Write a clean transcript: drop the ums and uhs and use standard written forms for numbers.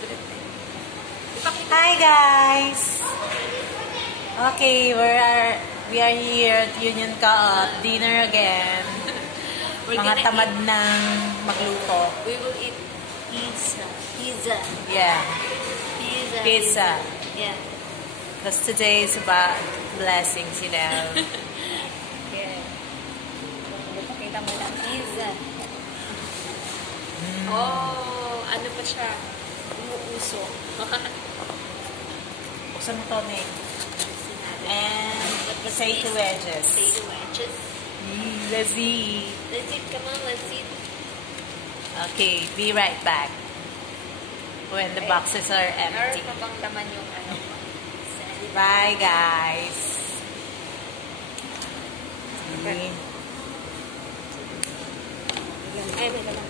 Hi guys! Okay, we are here at Union Co-op. Dinner again. Mga tamad ng magluto. We will eat pizza. Yeah. Pizza. Yeah. Because today is about blessings, you know. Yeah. Pakita mo lang pizza. Oh, ano pa siya? Umuuso. Buksan mo to, Nick. And potato wedges. Potato wedges. Let's eat. Let's eat. Come on, let's eat. Okay, be right back. When the boxes are empty. Meron pa bang laman yung ano? Bye, guys. Ay, may laman.